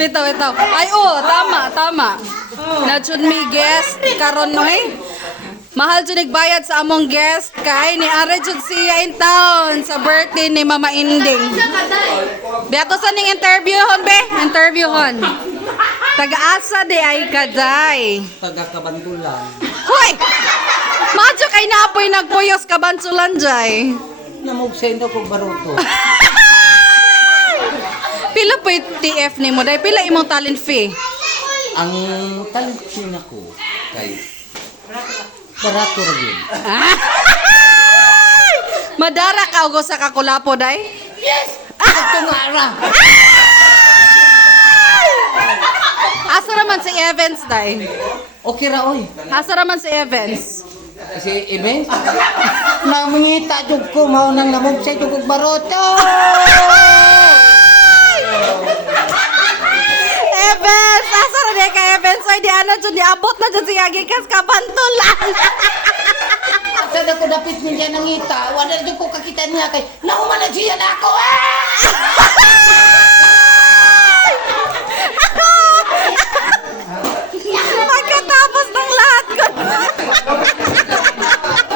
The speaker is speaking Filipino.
Bitaw, bitaw. Ay, tama. Na jud mi guest karon noy. Mahal jud nagbayad sa among guest kay ni are jud siya in town sa birthday ni Mama Inding. Biato sa ning interviewhon be, interviewhon. Taga-asa di ay kaday. Taga-Kabantulan. Hoy! Madyo kay napoy nagpuyos kabansulan jay. Namugsendo ko baruto. Pila po yung TF ni mo? Dahil pila imong talent fee? Ang talentin ako kay barato ra yun. Madara ka og sa kakulapo day? Yes! Ito nga ra. Asa naman si Evans day? Okay ra oy. Asa naman si Evans? Si event namangita jud ko mao nang namugsay jud og baruto. Evans! Asa na di ka Evans? Ay di ano dyan, diabot na dyan siya gikas kabantulan. Sa ko dapit niya nangita, wala jud ko kakita niya kay nauman na siya na ako.